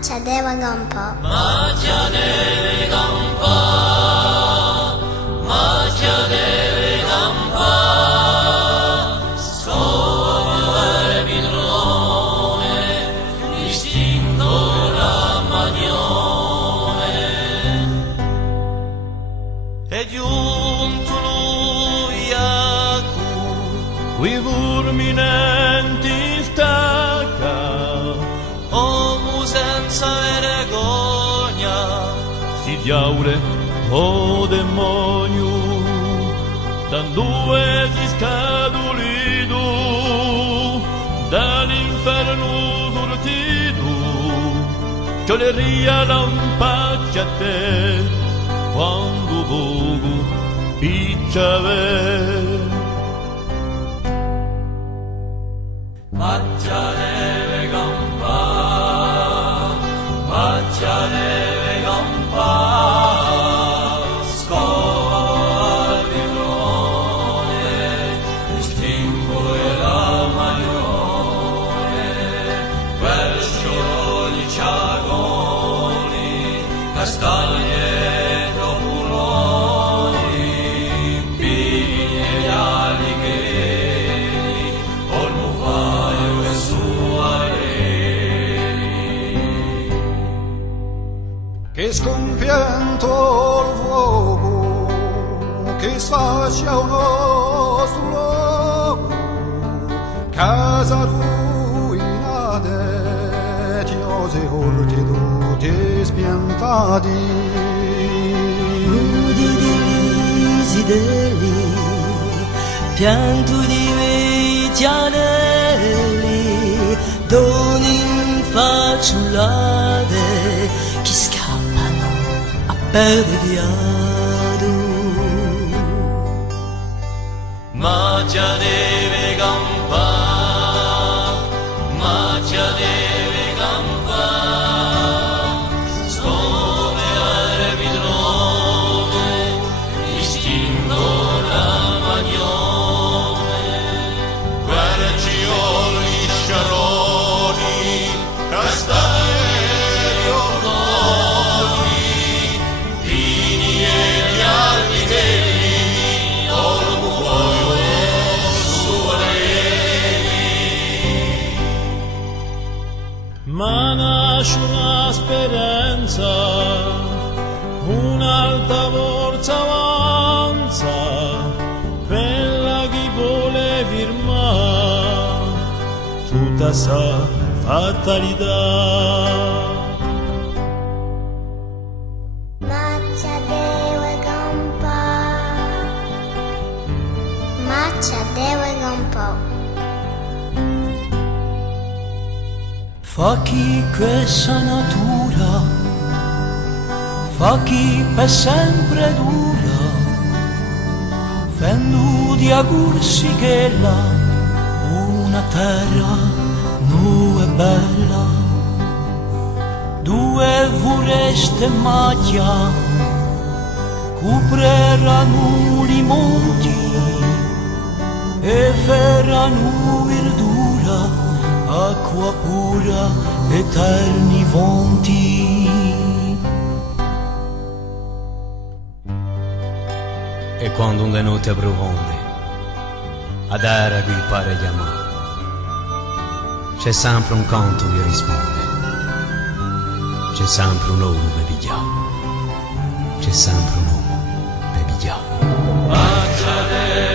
Macciadeva Gampa. Macciadeva Gampa. Macciadeva Gampa. Scovare vidrone, distinto ramagnone. E giunto lui a qui fulminenti stacca, uomo senza vergogna, si diaure o demonio, da due si scadulido, dall'inferno sortido, cioleria lampaccia a te, quando vogo picciave. Macciadeva Gampa, Macciadeva Gampa, scova il vidrone, distingo la maglione, quercioli, ciagoni, castagne, topuloni, pini e alighieri, olmufaio e suareli. Che scompianto il fuoco, che sfascia uno sul luogo, casa ruinate, chiose orti tutti spiantati. Nudi di desideri, pianto di vecchi anelli, doni faciolate che scappano a perdiado. Macciadeva Gampa, Macciadeva Gampa, scovare vidrone, distingo ramagnone, quercioli, sciaroni, castelli, orloni, pini e alighieri, olmufoio e suareli. Ma nasce una speranza, un'alta forza avanza, quella che vuole firmare tutta sa fatalità. Macciadeva Gampa. Macciadeva Gampa. Fa chi questa natura, fa chi è sempre dura, fendo di augursi che là una terra nu è bella, due foreste maglia copriranno i monti e ferrano verdura, acqua pura, eterni fonti. E quando le note profonde ad era che pare chiamare, c'è sempre un canto che risponde, c'è sempre un uomo per pigliare, c'è sempre un uomo per pigliare. Macciadeva